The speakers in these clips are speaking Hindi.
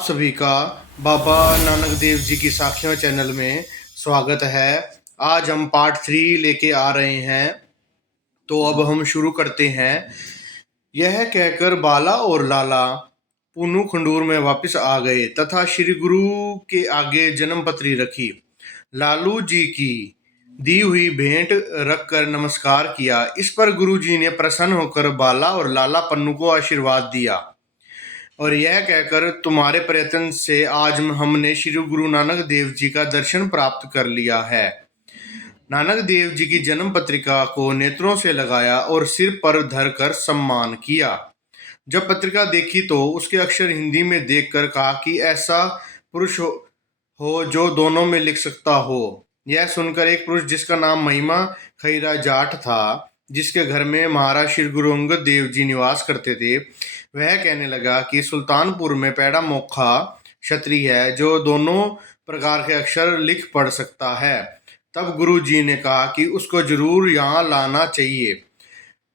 सभी का बाबा नानक देव जी की साखियों चैनल में स्वागत है। आज हम पार्ट 3 लेके आ रहे हैं, तो अब हम शुरू करते हैं। यह कहकर बाला और लाला पुन्नू खंडूर में वापस आ गए तथा श्री गुरु के आगे जन्मपत्री रखी। लालू जी की दी हुई भेंट रखकर नमस्कार किया। इस पर गुरु जी ने प्रसन्न होकर बाला और लाला पन्नू को आशीर्वाद दिया और यह कहकर, तुम्हारे प्रयत्न से आज हमने श्री गुरु नानक देव जी का दर्शन प्राप्त कर लिया है। नानक देव जी की जन्म पत्रिका को नेत्रों से लगाया और सिर पर धरकर सम्मान किया। जब पत्रिका देखी तो उसके अक्षर हिंदी में देखकर कहा कि ऐसा पुरुष हो जो दोनों में लिख सकता हो। यह सुनकर एक पुरुष जिसका नाम महिमा खैरा जाट था, जिसके घर में महाराज श्री गुरु अंगद देव जी निवास करते थे, वह कहने लगा कि सुल्तानपुर में पैड़ा मोखा क्षत्रिय है जो दोनों प्रकार के अक्षर लिख पढ़ सकता है। तब गुरु जी ने कहा कि उसको जरूर यहाँ लाना चाहिए।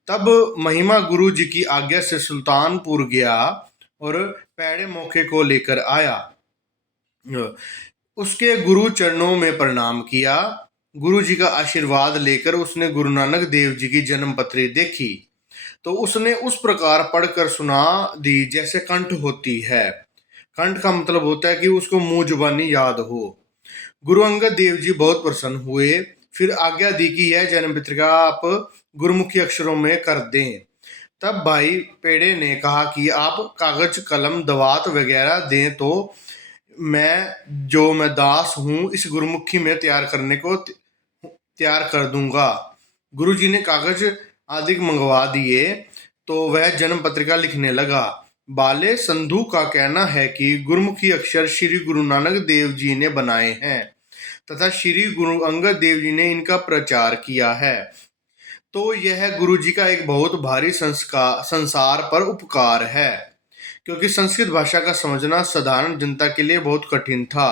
तब महिमा गुरु जी की आज्ञा से सुल्तानपुर गया और पैड़े मोखे को लेकर आया। उसके गुरु चरणों में प्रणाम किया। गुरु जी का आशीर्वाद लेकर उसने गुरु नानक देव जी की जन्म पत्री देखी तो उसने उस प्रकार पढ़कर सुना दी जैसे कंठ होती है। कंठ का मतलब होता है कि उसको मुंह जुबानी याद हो। गुरु अंगद देव जी बहुत प्रसन्न हुए। फिर आज्ञा दी कि यह जन्म पत्रिका आप गुरुमुखी अक्षरों में कर दें। तब भाई पेड़े ने कहा कि आप कागज कलम दवात वगैरह दें तो मैं दास हूँ इस गुरुमुखी में तैयार करने को तैयार कर दूंगा। गुरुजी ने कागज आदि मंगवा दिए तो वह जन्म पत्रिका लिखने लगा। बाले संधू का कहना है कि गुरुमुखी अक्षर श्री गुरु नानक देव जी ने बनाए हैं तथा श्री गुरु अंगद देव जी ने इनका प्रचार किया है, तो यह गुरु जी का एक बहुत भारी संसार पर उपकार है, क्योंकि संस्कृत भाषा का समझना साधारण जनता के लिए बहुत कठिन था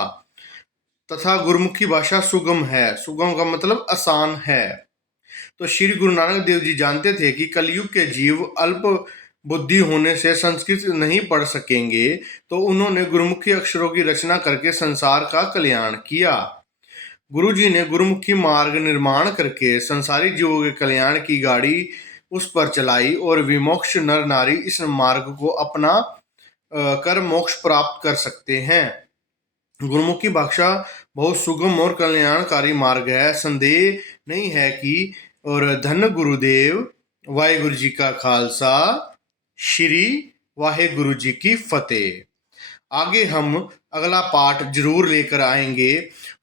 तथा गुरुमुखी भाषा सुगम है। सुगम का मतलब आसान है। तो श्री गुरु नानक देव जी जानते थे कि कलयुग के जीव अल्प बुद्धि होने से संस्कृत नहीं पढ़ सकेंगे, तो उन्होंने गुरुमुखी अक्षरों की रचना करके संसार का कल्याण किया। गुरु जी ने गुरुमुखी मार्ग निर्माण करके संसारी जीवों के कल्याण की गाड़ी उस पर चलाई और विमोक्ष नर नारी इस मार्ग को अपना कर मोक्ष प्राप्त कर सकते हैं। गुरुमुखी भाषा बहुत सुगम और कल्याणकारी मार्ग है, संदेह नहीं है कि। और धन गुरुदेव वाहिगुरु जी का खालसा, श्री वाहिगुरु जी की फतेह। आगे हम अगला पार्ट जरूर लेकर आएंगे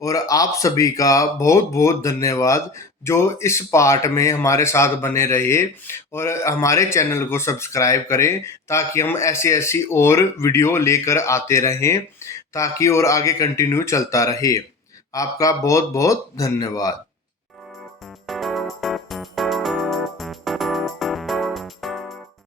और आप सभी का बहुत बहुत धन्यवाद जो इस पार्ट में हमारे साथ बने रहे और हमारे चैनल को सब्सक्राइब करें ताकि हम ऐसी और वीडियो लेकर आते रहें, ताकि और आगे कंटिन्यू चलता रहे। आपका बहुत बहुत धन्यवाद।